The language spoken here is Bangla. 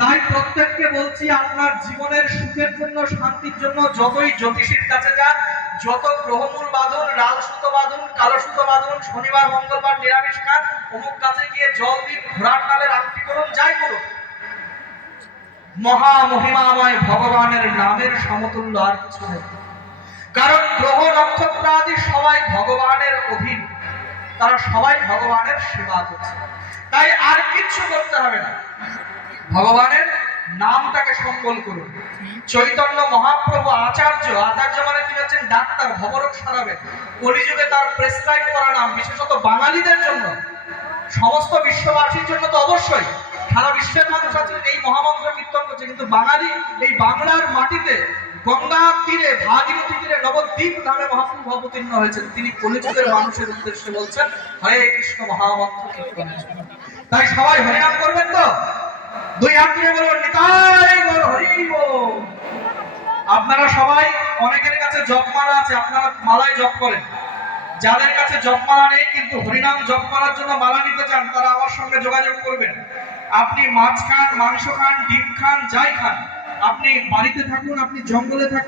তাই প্রত্যেককে বলছি, আপনার জীবনের সুখের জন্য, শান্তির জন্য যতই জ্যোতিষীর কাছে যান, যত গ্রহমূল বাঁধুন, লাল সুতো বাঁধুন, কালো সুতো বাঁধুন, শনিবার মঙ্গলবার নিরামিষ খান, অমুক কাছে গিয়ে জল দিন, ঘোড়ার নালের আংটি করুন, যাই করুন, মহা মহিমাময় ভগবানের নামের সমতুল্য আর কিছু নেই। কারণ গ্রহ নক্ষত্র আদি সবাই ভগবানের অধীন, তারা সবাই ভগবানের সেবা করছে। তাই আর কিচ্ছু করতে হবে না, ভগবানের নামটাকে সম্বল করুন। চৈতন্য মহাপ্রভু আচার্য, আচার্য মানে তিনি হচ্ছেন ডাক্তার, ভবরোগ সারাবেন। কলিযুগে তার প্রেসক্রাইব করা নাম, বিশেষত বাঙালিদের জন্য, সমস্ত বিশ্ববাসীর জন্য তো অবশ্যই, সারা বিশ্বের মানুষ আছে এই মহামন্ত্র কীর্তন করছে, কিন্তু বাঙালি এই বাংলার মাটিতে গঙ্গা তীরে, ভাগীরথী তীরে নবদ্বীপ ধামে মহাপ্রভু অবতীর্ণ হয়েছেন। তিনি কলিযুগের মানুষের উদ্দেশ্যে বলছেন হরে কৃষ্ণ মহামন্ত্র কীর্তনের জন্য। তাই সবাই হরিনাম করবেন তো? দুই হাত দিয়ে বলুন নিতাই গৌর হরি বল। আপনারা সবাই, অনেকের কাছে জপমালা আছে, আপনারা মালায় জপ করেন। যাদের কাছে জপমালা নেই কিন্তু হরিনাম জপ করার জন্য মালা নিতে চান, তারা আমার সঙ্গে যোগাযোগ করবেন। আপনি মাছ খান, মাংস খান, ডিম খান, যাই খান, আপনি বাড়িতে থাকুন, আপনি জঙ্গলে থাকুন,